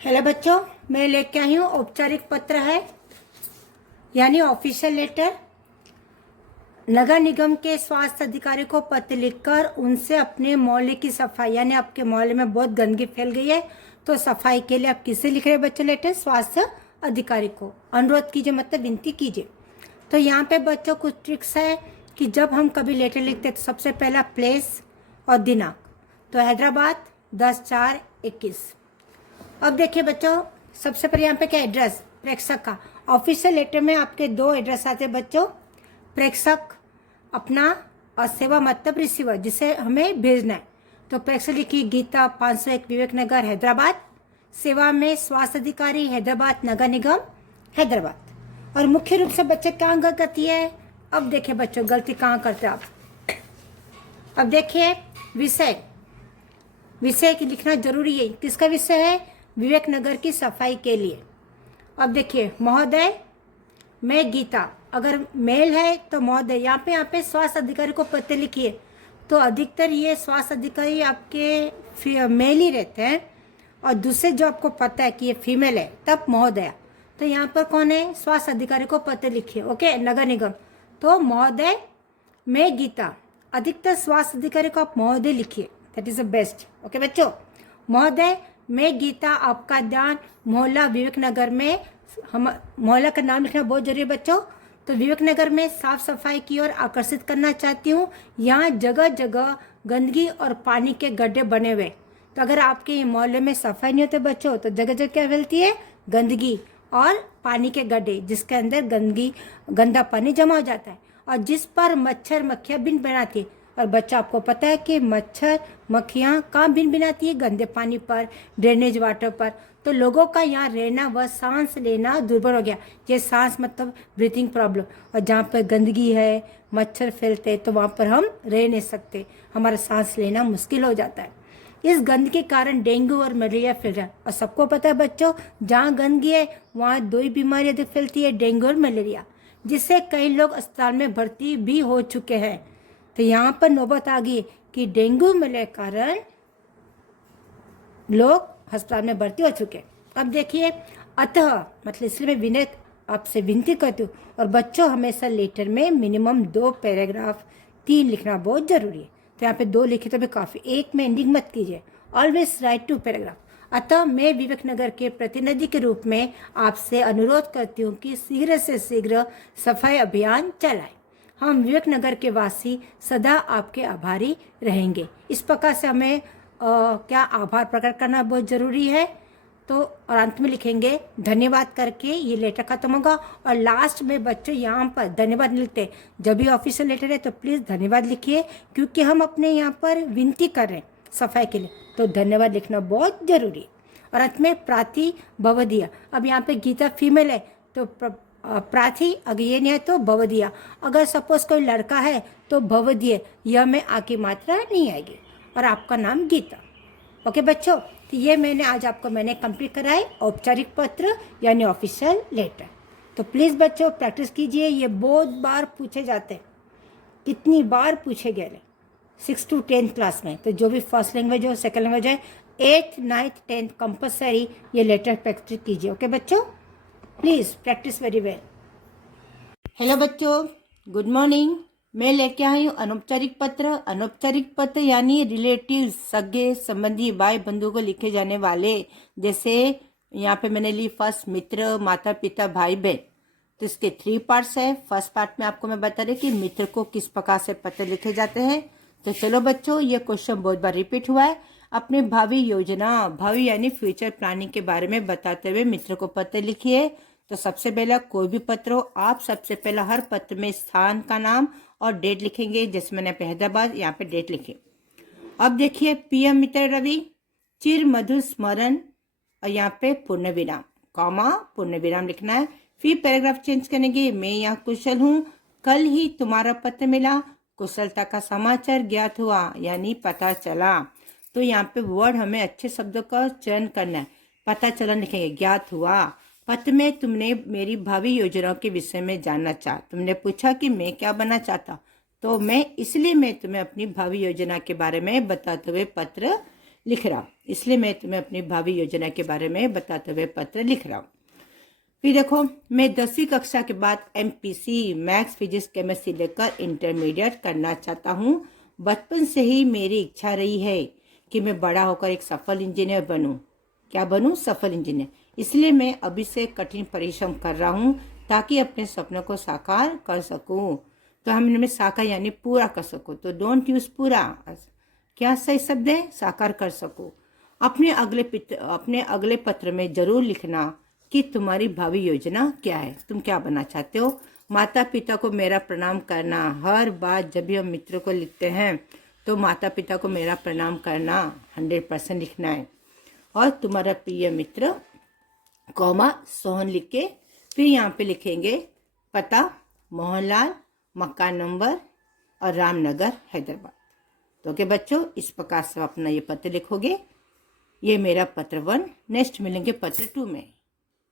Hello बच्चों, मैं लेके आई हूँ औपचारिक पत्र है यानी ऑफिशियल लेटर। नगर निगम के स्वास्थ्य अधिकारी को पत्र लिखकर उनसे अपने मोहल्ले की सफाई यानी आपके मोहल्ले में बहुत गंदगी फैल गई है तो सफाई के लिए आप किसे लिख रहे हैं बच्चों? लेटर स्वास्थ्य अधिकारी को अनुरोध कीजिए, मतलब विनती कीजिए। तो यहाँ पे बच्चों कुछ ट्रिक्स है कि जब हम कभी लेटर लिखते हैं तो सबसे पहला प्लेस और दिनांक। तो हैदराबाद 10/4/21। अब देखिए बच्चों, सबसे पहले यहाँ पे क्या एड्रेस प्रेषक का। ऑफिशियल लेटर में आपके दो एड्रेस आते हैं बच्चों। प्रेषक अपना और सेवा मतलब रिसीवर जिसे हमें भेजना है। तो प्रेषक लिखिए गीता 501 विवेक नगर हैदराबाद। सेवा में स्वास्थ्य अधिकारी हैदराबाद नगर निगम हैदराबाद। और मुख्य रूप से बच्चे कहाँ गलती है? अब देखिए बच्चों गलती कहाँ करते हैं आप। अब देखिए विषय विषय की लिखना जरूरी है। किसका विषय है? विवेक नगर की सफाई के लिए। अब देखिए महोदय मैं गीता, अगर मेल है तो महोदय। यहाँ पे स्वास्थ्य अधिकारी को पत्र लिखिए। तो अधिकतर ये स्वास्थ्य अधिकारी आपके मेल ही रहते हैं और दूसरे जो आपको पता है कि ये फीमेल है तब महोदया। तो यहाँ पर कौन है? स्वास्थ्य अधिकारी को पत्र लिखिए। ओके, नगर निगम। तो महोदय मैं गीता, अधिकतर स्वास्थ्य अधिकारी को आप महोदय लिखिए, that is the best. Okay बच्चों, महोदय मैं गीता, आपका ध्यान मोहल्ला विवेक नगर में, हम मोहल्ला का नाम लिखना बहुत जरूरी है बच्चों। तो विवेक नगर में साफ सफाई की ओर आकर्षित करना चाहती हूँ। यहाँ जगह जगह गंदगी और पानी के गड्ढे बने हुए। तो अगर आपके मोहल्ले में सफाई नहीं होती बच्चों तो जगह जगह क्या फैलती है? गंदगी और पानी के गड्ढे, जिसके अंदर गंदगी गंदा पानी जमा हो जाता है और जिस पर मच्छर मक्खियाँ भिन भिनाती है। और बच्चा आपको पता है कि मच्छर मक्खियाँ कहाँ भिन भिनाती है? गंदे पानी पर, ड्रेनेज वाटर पर। तो लोगों का यहाँ रहना व सांस लेना दुर्बल हो गया। ये सांस मतलब ब्रीथिंग प्रॉब्लम। और जहाँ पर गंदगी है, मच्छर फैलते हैं तो वहाँ पर हम रह नहीं सकते, हमारा सांस लेना मुश्किल हो जाता है। इस गंदगी के कारण डेंगू और मलेरिया फैल रहा है। और सबको पता है बच्चों, जहाँ गंदगी है वहाँ दो ही बीमारियाँ अधिक फैलती है, डेंगू और मलेरिया, जिससे कई लोग अस्पताल में भर्ती भी हो चुके हैं। तो यहाँ पर नौबत आ गई कि डेंगू मलेरिया के कारण लोग अस्पताल में भर्ती हो चुके। अब देखिए अतः मतलब इसलिए मैं विनय आपसे विनती करती हूँ। और बच्चों हमेशा लेटर में मिनिमम 2 पैराग्राफ 3 लिखना बहुत जरूरी है। तो यहाँ पे 2 लिखे तो भी काफ़ी, एक में एंडिंग मत कीजिए। Always right 2 paragraph. अतः मैं विवेक नगर के प्रतिनिधि के रूप में आपसे अनुरोध करती हूँ कि शीघ्र से शीघ्र सफाई अभियान चलाएं। हम विवेक नगर के वासी सदा आपके आभारी रहेंगे। इस प्रकार से हमें क्या आभार प्रकट करना बहुत ज़रूरी है। तो और अंत में लिखेंगे धन्यवाद करके ये लेटर खत्म होगा। और लास्ट में बच्चों यहाँ पर धन्यवाद लिखते, जब भी ऑफिशियल लेटर है तो प्लीज़ धन्यवाद लिखिए, क्योंकि हम अपने यहाँ पर विनती कर रहे हैं सफाई के लिए, तो धन्यवाद लिखना बहुत ज़रूरी है। और अंत में प्राति भवदिया। अब यहाँ पे गीता फीमेल है तो प्राथी, अगर ये नहीं है तो भवदिया। अगर सपोज कोई लड़का है तो भवदिय, यह में आ की मात्रा नहीं आएगी और आपका नाम गीता। ओके बच्चों, तो ये मैंने कंप्लीट कराए औपचारिक पत्र यानी ऑफिशियल लेटर। तो प्लीज़ बच्चों प्रैक्टिस कीजिए, ये बहुत बार पूछे जाते हैं। कितनी बार पूछे गए 6 to 10 क्लास में। तो जो भी फर्स्ट लैंग्वेज हो, सेकंड लैंग्वेज है, 8th 9th 10th कंपलसरी ये लेटर प्रैक्टिस कीजिए। ओके बच्चों, please practice very well. Hello बच्चों, गुड मॉर्निंग। मैं लेके आई हूँ अनौपचारिक पत्र। अनौपचारिक पत्र यानी रिलेटिव, सगे संबंधी, भाई बंधु को लिखे जाने वाले। जैसे यहाँ पे मैंने ली फर्स्ट मित्र, माता पिता, भाई बहन। तो इसके 3 पार्ट्स है। फर्स्ट पार्ट में आपको मैं बता रही कि मित्र को किस प्रकार से पत्र लिखे जाते हैं। तो चलो बच्चों, ये क्वेश्चन बहुत बार रिपीट हुआ है। अपनी भावी योजना, भावी यानी फ्यूचर प्लानिंग के बारे में बताते हुए मित्र को पत्र लिखिए। तो सबसे पहला कोई भी पत्र हो, आप सबसे पहला हर पत्र में स्थान का नाम और डेट लिखेंगे। जैसे मैंने हैदराबाद, यहाँ पे डेट लिखी। अब देखिए पीएम मित्र रवि, चिर मधुर स्मरण, और यहाँ पे पूर्ण विराम, कॉमा पूर्ण विराम लिखना है। फिर पैराग्राफ चेंज करेंगे। मैं यहाँ कुशल हूँ, कल ही तुम्हारा पत्र मिला, कुशलता का समाचार ज्ञात हुआ यानी पता चला। तो यहाँ पे वर्ड हमें अच्छे शब्दों का चयन करना है। पता चला लिखेंगे, ज्ञात हुआ। पत्र में तुमने मेरी भावी योजनाओं के विषय में जानना चाहा। तुमने पूछा कि मैं क्या बनना चाहता, तो मैं तुम्हें अपनी भावी योजना के बारे में बताते हुए पत्र लिख रहा हूँ, इसलिए मैं तुम्हें अपनी भावी योजना के बारे में बताते हुए पत्र लिख रहा हूँ। फिर देखो, मैं 10वीं कक्षा के बाद MPC मैथ्स फिजिक्स केमिस्ट्री लेकर इंटरमीडिएट करना चाहता हूँ। बचपन से ही मेरी इच्छा रही है कि मैं बड़ा होकर एक सफल इंजीनियर बनूं। क्या बनूं? सफल इंजीनियर। इसलिए मैं अभी से कठिन परिश्रम कर रहा हूँ ताकि अपने सपनों को साकार कर सकूं। तो हमने में साकार यानी पूरा कर सकूं, तो डोंट यूज पूरा, क्या सही शब्द है? साकार कर सकूं। अपने अगले पत्र में जरूर लिखना कि तुम्हारी भावी योजना क्या है, तुम क्या बनना चाहते हो। माता पिता को मेरा प्रणाम करना। हर बार जब भी हम मित्रों को लिखते हैं तो माता पिता को मेरा प्रणाम करना 100% लिखना है। और तुम्हारा प्रिय मित्र कॉमा सोहन लिख के फिर यहाँ पे लिखेंगे पता मोहनलाल, मकान नंबर और रामनगर, हैदराबाद। तो ओके बच्चों, इस प्रकार से अपना ये पत्र लिखोगे। ये मेरा पत्र 1। नेक्स्ट मिलेंगे पत्र 2 में।